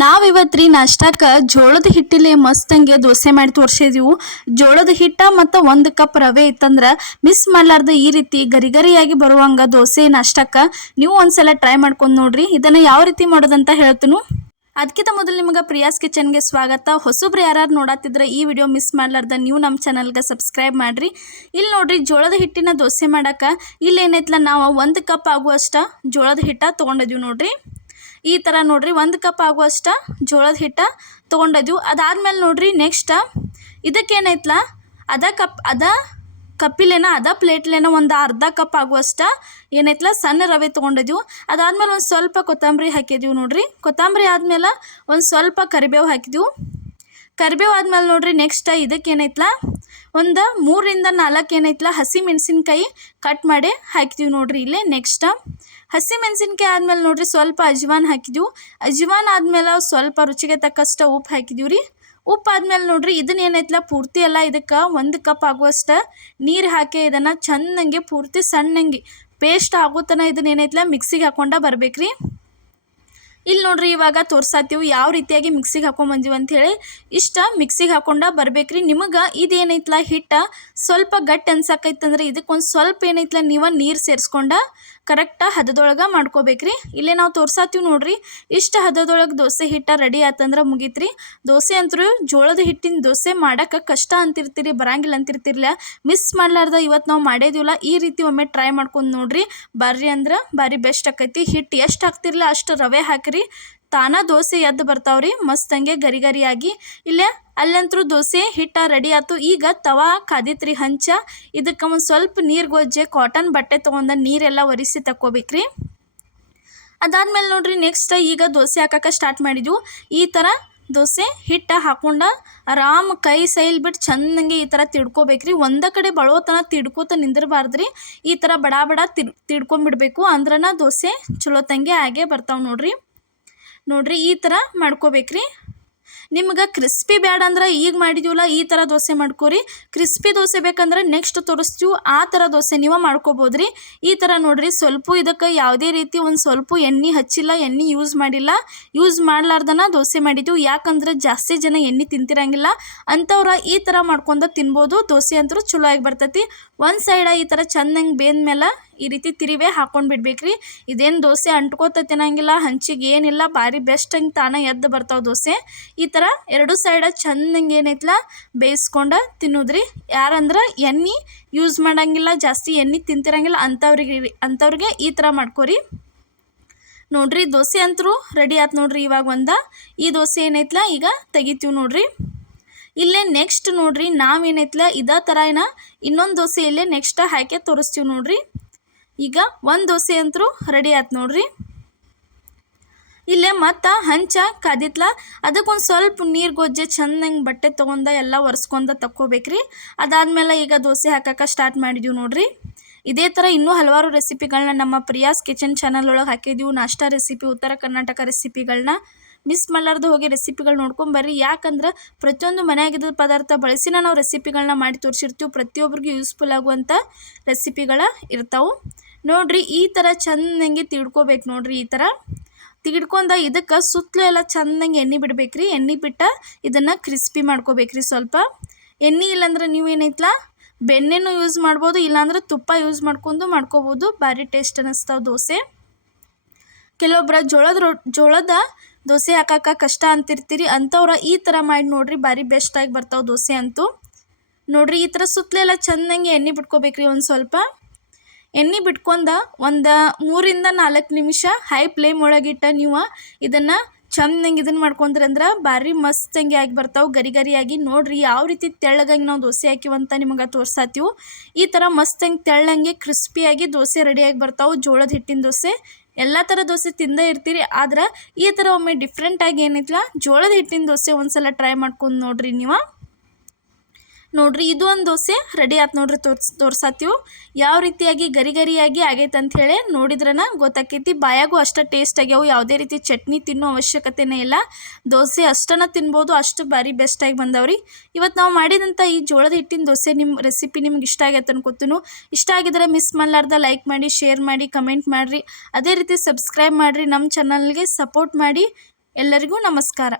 ನಾವಿವತ್ರಿ ನಾಷ್ಟಾಕ ಜೋಳದ ಹಿಟ್ಟಿಲೆ ಮಸ್ತಂಗೆ ದೋಸೆ ಮಾಡಿ ತೋರಿಸಿದೀವು. ಜೋಳದ ಹಿಟ್ಟ ಮತ್ತು 1 ಕಪ್ ರವೆ ಇತ್ತಂದ್ರೆ ಮಿಸ್ ಮಾಡಲಾರ್ದ ಈ ರೀತಿ ಗರಿಗರಿಯಾಗಿ ಬರುವಂಗ ದೋಸೆ ನಾಷ್ಟಾಕ ನೀವು ಒಂದ್ಸಲ ಟ್ರೈ ಮಾಡ್ಕೊಂಡು ನೋಡ್ರಿ. ಇದನ್ನು ಯಾವ ರೀತಿ ಮಾಡೋದಂತ ಹೇಳ್ತೀನಿ. ಅದಕ್ಕಿಂತ ಮೊದಲು ನಿಮಗೆ ಪ್ರಿಯಾಸ್ ಕಿಚನ್ಗೆ ಸ್ವಾಗತ. ಹೊಸಬ್ರು ಯಾರು ನೋಡತ್ತಿದ್ರೆ ಈ ವಿಡಿಯೋ ಮಿಸ್ ಮಾಡಲಾರ್ದ ನೀವು ನಮ್ಮ ಚಾನಲ್ಗೆ ಸಬ್ಸ್ಕ್ರೈಬ್ ಮಾಡಿರಿ. ಇಲ್ಲಿ ನೋಡ್ರಿ, ಜೋಳದ ಹಿಟ್ಟಿನ ದೋಸೆ ಮಾಡೋಕೆ ಇಲ್ಲೇನೈತಲ್ಲ, ನಾವು 1 ಕಪ್ ಆಗುವಷ್ಟ ಜೋಳದ ಹಿಟ್ಟ ತೊಗೊಂಡಿದ್ದೀವಿ ನೋಡ್ರಿ. ಈ ಥರ ನೋಡ್ರಿ 1 ಕಪ್ ಆಗುವಷ್ಟ ಜೋಳದ ಹಿಟ್ಟ ತೊಗೊಂಡಿದ್ದೀವಿ. ಅದಾದ್ಮೇಲೆ ನೋಡ್ರಿ ನೆಕ್ಸ್ಟ್ ಇದಕ್ಕೇನೈತಲ್ಲ ಅದ ಕಪ್ಪಿಲೇನ ಅದ ಪ್ಲೇಟ್ಲೇನ ಒಂದು ಅರ್ಧ ಕಪ್ ಆಗುವಷ್ಟ ಏನೈತಲ್ಲ ಸಣ್ಣ ರವೆ ತೊಗೊಂಡಿದ್ದೀವಿ. ಅದಾದ್ಮೇಲೆ ಒಂದು ಸ್ವಲ್ಪ ಕೊತ್ತಂಬರಿ ಹಾಕಿದ್ದೀವಿ ನೋಡ್ರಿ. ಕೊತ್ತಂಬರಿ ಆದ್ಮೇಲೆ ಒಂದು ಸ್ವಲ್ಪ ಕರಿಬೇವು ಹಾಕಿದ್ದೀವಿ. ಕರಿಬೇವು ಆದ್ಮೇಲೆ ನೋಡ್ರಿ ನೆಕ್ಸ್ಟ್ ಇದಕ್ಕೇನೈತಲ್ಲ ಒಂದು 3ರಿಂದ 4 ಏನೈತಲ್ಲ ಹಸಿ ಮೆಣಸಿನ್ಕಾಯಿ ಕಟ್ ಮಾಡಿ ಹಾಕಿದ್ದೀವಿ ನೋಡ್ರಿ. ಇಲ್ಲೇ ನೆಕ್ಸ್ಟ್ ಹಸಿ ಮೆಣಸಿನ್ಕಾಯಿ ಆದ್ಮೇಲೆ ನೋಡ್ರಿ ಸ್ವಲ್ಪ ಅಜ್ವಾನ್ ಹಾಕಿದ್ದೀವಿ. ಅಜ್ವಾನ್ ಆದ್ಮೇಲೆ ಸ್ವಲ್ಪ ರುಚಿಗೆ ತಕ್ಕಷ್ಟು ಉಪ್ಪು ಹಾಕಿದ್ದೀವಿ ರೀ. ಉಪ್ಪು ಆದ್ಮೇಲೆ ನೋಡ್ರಿ ಇದನ್ನ ಏನೈತಲ್ಲ ಪೂರ್ತಿ ಎಲ್ಲ ಇದಕ್ಕೆ 1 ಕಪ್ ಆಗುವಷ್ಟ ನೀರು ಹಾಕಿ ಇದನ್ನು ಚೆನ್ನಾಗಿ ಪೂರ್ತಿ ಸಣ್ಣಂಗೆ ಪೇಸ್ಟ್ ಆಗೋ ತನಕ ಇದನ್ನ ಏನೈತಲ್ಲ ಮಿಕ್ಸಿಗೆ ಹಾಕೊಂಡ ಬರ್ಬೇಕ್ರಿ. ಇಲ್ಲಿ ನೋಡ್ರಿ ಇವಾಗ ತೋರ್ಸಾತೀವಿ ಯಾವ ರೀತಿಯಾಗಿ ಮಿಕ್ಸಿಗೆ ಹಾಕೊಂಡ್ಬಂದೀವಿ ಅಂಥೇಳಿ. ಇಷ್ಟ ಮಿಕ್ಸಿಗೆ ಹಾಕೊಂಡ ಬರ್ಬೇಕ್ರಿ. ನಿಮಗೆ ಇದೇನೈತಲ್ಲ ಹಿಟ್ಟ ಸ್ವಲ್ಪ ಗಟ್ಟಿ ಅನ್ಸಕೈತಂದ್ರೆ ಇದಕ್ಕೊಂದು ಸ್ವಲ್ಪ ಏನೈತಲ್ಲ ನೀವು ನೀರು ಸೇರಿಸ್ಕೊಂಡ ಕರೆಕ್ಟ ಹದದೊಳಗೆ ಮಾಡ್ಕೋಬೇಕ್ರಿ. ಇಲ್ಲೇ ನಾವು ತೋರ್ಸಾತೀವಿ ನೋಡ್ರಿ. ಇಷ್ಟ ಹದದೊಳಗೆ ದೋಸೆ ಹಿಟ್ಟ ರೆಡಿ ಆತಂದ್ರೆ ಮುಗೀತ್ರಿ. ದೋಸೆ ಅಂತೂ ಜೋಳದ ಹಿಟ್ಟಿನ ದೋಸೆ ಮಾಡೋಕೆ ಕಷ್ಟ ಅಂತಿರ್ತೀರಿ, ಬರಂಗಿಲ್ಲ ಅಂತಿರ್ತಿರ್ಲ, ಮಿಸ್ ಮಾಡಲಾರ್ದ ಇವತ್ತು ನಾವು ಮಾಡೇದಿಲ್ಲ. ಈ ರೀತಿ ಒಮ್ಮೆ ಟ್ರೈ ಮಾಡ್ಕೊಂಡು ನೋಡ್ರಿ, ಬರ್ರಿ ಅಂದ್ರೆ ಭಾರಿ ಬೆಸ್ಟ್ ಆಕೈತಿ. ಹಿಟ್ಟು ಎಷ್ಟು ಹಾಕ್ತಿರ್ಲ ಅಷ್ಟು ರವೆ ಹಾಕಿರಿ, ತಾನ ದೋಸೆ ಎದ್ದು ಬರ್ತಾವ್ರಿ ಮಸ್ತಂಗೆ ಗರಿಗರಿಯಾಗಿ. ಇಲ್ಲೇ ಅಲ್ಲಂತರೂ ದೋಸೆ ಹಿಟ್ಟ ರೆಡಿ ಆಯ್ತು. ಈಗ ತವಾ ಕಾದಿತ್ರಿ ಹಂಚ. ಇದಕ್ಕೆ ಒಂದು ಸ್ವಲ್ಪ ನೀರು ಗೊಜ್ಜೆ ಕಾಟನ್ ಬಟ್ಟೆ ತೊಗೊಂಡು ನೀರೆಲ್ಲ ಒರೆಸಿ ತಕ್ಕೋಬೇಕ್ರಿ. ಅದಾದ್ಮೇಲೆ ನೋಡ್ರಿ ನೆಕ್ಸ್ಟ್ ಈಗ ದೋಸೆ ಹಾಕಕ್ಕೆ ಸ್ಟಾರ್ಟ್ ಮಾಡಿದ್ವು. ಈ ಥರ ದೋಸೆ ಹಿಟ್ಟ ಹಾಕೊಂಡ ಆರಾಮ್ ಕೈ ಸೈಲ್ ಬಿಟ್ಟು ಚೆನ್ನಾಗಿ ಈ ಥರ ತಿಡ್ಕೋಬೇಕ್ರಿ. ಒಂದೇ ಕಡೆ ಬಳೋತನ ತಿಡ್ಕೋತ ನಿಂದಿರಬಾರ್ದ್ರಿ. ಈ ಥರ ಬಡ ಬಡ ತಿಡ್ಕೊಂಬಿಡ್ಬೇಕು, ಅಂದ್ರನ ದೋಸೆ ಚಲೋ ತಂಗೆ ಆಗೇ ಬರ್ತಾವೆ ನೋಡ್ರಿ. ಈ ಥರ ಮಾಡ್ಕೋಬೇಕ್ರಿ. ನಿಮ್ಗೆ ಕ್ರಿಸ್ಪಿ ಬೇಡ ಅಂದ್ರೆ ಈಗ ಮಾಡಿದೀವಲ್ಲ ಈ ಥರ ದೋಸೆ ಮಾಡ್ಕೋರಿ. ಕ್ರಿಸ್ಪಿ ದೋಸೆ ಬೇಕಂದ್ರೆ ನೆಕ್ಸ್ಟ್ ತೋರಿಸ್ತೀವಿ, ಆ ಥರ ದೋಸೆ ನೀವು ಮಾಡ್ಕೋಬೋದ್ರಿ. ಈ ಥರ ನೋಡ್ರಿ ಸ್ವಲ್ಪ ಇದಕ್ಕೆ ಯಾವುದೇ ರೀತಿ ಒಂದು ಸ್ವಲ್ಪ ಎಣ್ಣೆ ಹಚ್ಚಿಲ್ಲ, ಎಣ್ಣೆ ಯೂಸ್ ಮಾಡಿಲ್ಲ. ಯೂಸ್ ಮಾಡಲಾರ್ದನ ದೋಸೆ ಮಾಡಿದ್ದೀವಿ. ಯಾಕಂದ್ರೆ ಜಾಸ್ತಿ ಜನ ಎಣ್ಣೆ ತಿಂತಿರಂಗಿಲ್ಲ ಅಂಥವ್ರ ಈ ಥರ ಮಾಡ್ಕೊಂಡು ತಿನ್ಬೋದು. ದೋಸೆ ಅಂತೂ ಚಲೋ ಆಗಿ ಬರ್ತೈತಿ. ಒಂದು ಸೈಡ ಈ ಥರ ಚೆನ್ನಾಗಿ ಬೇಂದ್ಮೇಲೆ ಈ ರೀತಿ ತಿರಿವೇ ಹಾಕೊಂಡು ಬಿಡ್ಬೇಕ್ರಿ. ಇದೇನು ದೋಸೆ ಅಂಟ್ಕೋತ ತಿನ್ನಂಗಿಲ್ಲ, ಹಂಚಿಗೆ ಏನಿಲ್ಲ, ಭಾರಿ ಬೆಸ್ಟ್ ಹಂಗೆ ತಾನ ಎದ್ದು ಬರ್ತಾವೆ ದೋಸೆ. ಈ ಥರ ಎರಡು ಸೈಡ ಚೆನ್ನಾಗಿ ಏನೈತಲ್ಲ ಬೇಯಿಸ್ಕೊಂಡು ತಿನ್ನೋದ್ರಿ. ಯಾರಂದ್ರೆ ಎಣ್ಣೆ ಯೂಸ್ ಮಾಡಂಗಿಲ್ಲ, ಜಾಸ್ತಿ ಎಣ್ಣೆ ತಿಂತಿರಂಗಿಲ್ಲ ಅಂಥವ್ರಿಗೆ ಈ ಥರ ಮಾಡ್ಕೋರಿ. ನೋಡ್ರಿ ದೋಸೆ ಅಂತರೂ ರೆಡಿ ಆಯ್ತು ನೋಡ್ರಿ. ಇವಾಗ ಈ ದೋಸೆ ಏನೈತಲ್ಲ ಈಗ ತೆಗಿತೀವಿ ನೋಡ್ರಿ. ಇಲ್ಲೇ ನೆಕ್ಸ್ಟ್ ನೋಡ್ರಿ ನಾವೇನೈತಲ್ಲ ಇದೇ ಥರ ಇನ್ನೊಂದು ದೋಸೆ ಇಲ್ಲೇ ನೆಕ್ಸ್ಟ್ ಹಾಕಿ ತೋರಿಸ್ತೀವಿ ನೋಡ್ರಿ. ಈಗ ಒಂದು ದೋಸೆ ಅಂತರೂ ರೆಡಿ ಆಯ್ತು ನೋಡ್ರಿ. ಇಲ್ಲೇ ಮತ್ತು ಹಂಚ ಕಾದಿತ್ಲ, ಅದಕ್ಕೊಂದು ಸ್ವಲ್ಪ ನೀರು ಗೊಜ್ಜೆ ಚೆನ್ನಾಗಿ ಬಟ್ಟೆ ತೊಗೊಂಡ ಎಲ್ಲ ಒರೆಸ್ಕೊಂಡ ತಕ್ಕೋಬೇಕ್ರಿ. ಅದಾದಮೇಲೆ ಈಗ ದೋಸೆ ಹಾಕಕ್ಕೆ ಸ್ಟಾರ್ಟ್ ಮಾಡಿದ್ದೀವಿ ನೋಡ್ರಿ. ಇದೇ ಥರ ಇನ್ನೂ ಹಲವಾರು ರೆಸಿಪಿಗಳನ್ನ ನಮ್ಮ ಪ್ರಿಯಾಸ್ ಕಿಚನ್ ಚಾನಲ್ ಒಳಗೆ ಹಾಕಿದ್ದೀವಿ. ನಾಷ್ಟಾ ರೆಸಿಪಿ, ಉತ್ತರ ಕರ್ನಾಟಕ ರೆಸಿಪಿಗಳನ್ನ ಮಿಸ್ ಮಾಡಲಾರ್ದು ಹೋಗಿ ರೆಸಿಪಿಗಳು ನೋಡ್ಕೊಂಬರ್ರಿ. ಯಾಕಂದ್ರೆ ಪ್ರತಿಯೊಂದು ಮನೆಯಾಗಿದ್ದ ಪದಾರ್ಥ ಬಳಸಿನ ನಾವು ರೆಸಿಪಿಗಳನ್ನ ಮಾಡಿ ತೋರಿಸಿರ್ತೀವಿ. ಪ್ರತಿಯೊಬ್ಬರಿಗೂ ಯೂಸ್ಫುಲ್ ಆಗುವಂಥ ರೆಸಿಪಿಗಳ ಇರ್ತಾವೆ ನೋಡ್ರಿ. ಈ ಥರ ಚೆನ್ನಾಗಿ ತಿಳ್ಕೊಬೇಕು ನೋಡ್ರಿ. ಈ ಥರ ತಿಡ್ಕೊಂಡ ಇದಕ್ಕೆ ಸುತ್ತಲೂ ಎಲ್ಲ ಚೆನ್ನಾಗಿ ಎಣ್ಣೆ ಬಿಡ್ಬೇಕ್ರಿ. ಎಣ್ಣೆ ಬಿಟ್ಟು ಇದನ್ನು ಕ್ರಿಸ್ಪಿ ಮಾಡ್ಕೋಬೇಕ್ರಿ. ಸ್ವಲ್ಪ ಎಣ್ಣೆ ಇಲ್ಲಾಂದ್ರೆ ನೀವೇನೈತಲ್ಲ ಬೆಣ್ಣೆನೂ ಯೂಸ್ ಮಾಡ್ಬೋದು, ಇಲ್ಲಾಂದ್ರೆ ತುಪ್ಪ ಯೂಸ್ ಮಾಡ್ಕೋಬೋದು. ಭಾರಿ ಟೇಸ್ಟ್ ಅನ್ನಿಸ್ತಾವೆ ದೋಸೆ. ಕೆಲವೊಬ್ಬರ ಜೋಳದ ದೋಸೆ ಹಾಕಕ್ಕೆ ಕಷ್ಟ ಅಂತಿರ್ತೀರಿ, ಅಂಥವ್ರ ಈ ಥರ ಮಾಡಿ ನೋಡ್ರಿ, ಭಾರಿ ಬೆಸ್ಟಾಗಿ ಬರ್ತಾವೆ ದೋಸೆ ಅಂತೂ ನೋಡ್ರಿ. ಈ ಥರ ಸುತ್ತಲೆಲ್ಲ ಚೆನ್ನಾಗಿ ಎಣ್ಣೆ ಬಿಟ್ಕೋಬೇಕ್ರಿ. ಒಂದು ಸ್ವಲ್ಪ ಎಣ್ಣೆ ಬಿಟ್ಕೊಂಡು ಒಂದು 3ರಿಂದ 4 ನಿಮಿಷ ಹೈ ಫ್ಲೇಮ್ ಒಳಗಿಟ್ಟು ನೀವು ಇದನ್ನು ಚೆನ್ನಾಗಿ ಇದನ್ನು ಮಾಡ್ಕೊಂಡ್ರಿ ಅಂದ್ರೆ ಭಾರಿ ಮಸ್ತಂಗೆ ಆಗಿ ಬರ್ತಾವೆ ಗರಿಗರಿಯಾಗಿ. ನೋಡ್ರಿ ಯಾವ ರೀತಿ ತೆಳ್ಳಗಾಗಿ ನಾವು ದೋಸೆ ಹಾಕಿವಂತ ನಿಮಗೆ ತೋರ್ಸಾತೀವಿ. ಈ ಥರ ಮಸ್ತಂಗೆ ತೆಳ್ಳಂಗೆ ಕ್ರಿಸ್ಪಿಯಾಗಿ ದೋಸೆ ರೆಡಿಯಾಗಿ ಬರ್ತಾವೆ. ಜೋಳದ ಹಿಟ್ಟಿನ ದೋಸೆ ಎಲ್ಲ ಥರ ದೋಸೆ ತಿಂದೇ ಇರ್ತೀರಿ, ಆದ್ರೆ ಈ ಥರ ಒಮ್ಮೆ ಡಿಫ್ರೆಂಟಾಗಿ ಏನೈತಲ್ಲ ಜೋಳದ ಹಿಟ್ಟಿನ ದೋಸೆ ಒಂದ್ಸಲ ಟ್ರೈ ಮಾಡ್ಕೊಂಡು ನೋಡ್ರಿ ನೀವು. ನೋಡ್ರಿ ಇದು ಒಂದು ದೋಸೆ ರೆಡಿ ಆಯ್ತು ನೋಡ್ರಿ. ತೋರ್ಸಾತೀವಿ ಯಾವ ರೀತಿಯಾಗಿ ಗರಿಗರಿಯಾಗಿ ಆಗೈತೆ ಅಂಥೇಳಿ. ನೋಡಿದ್ರನ ಗೊತ್ತಾಕೈತಿ. ಬಾಯಾಗೂ ಅಷ್ಟು ಟೇಸ್ಟ್ ಆಗ್ಯಾವು. ಯಾವುದೇ ರೀತಿ ಚಟ್ನಿ ತಿನ್ನೋ ಅವಶ್ಯಕತೆನೇ ಇಲ್ಲ. ದೋಸೆ ಅಷ್ಟನ್ನು ತಿನ್ಬೋದು, ಅಷ್ಟು ಭಾರಿ ಬೆಸ್ಟಾಗಿ ಬಂದವ್ರಿ. ಇವತ್ತು ನಾವು ಮಾಡಿದಂಥ ಈ ಜೋಳದ ಹಿಟ್ಟಿನ ದೋಸೆ ರೆಸಿಪಿ ನಿಮ್ಗೆ ಇಷ್ಟ ಆಗೈತೆ ಅನ್ಕೋತೀನಿ. ಇಷ್ಟ ಆಗಿದ್ರೆ ಮಿಸ್ ಮಾಡಲಾರ್ದ ಲೈಕ್ ಮಾಡಿ, ಶೇರ್ ಮಾಡಿ, ಕಮೆಂಟ್ ಮಾಡಿರಿ. ಅದೇ ರೀತಿ ಸಬ್ಸ್ಕ್ರೈಬ್ ಮಾಡಿರಿ, ನಮ್ಮ ಚಾನಲ್ಗೆ ಸಪೋರ್ಟ್ ಮಾಡಿ. ಎಲ್ಲರಿಗೂ ನಮಸ್ಕಾರ.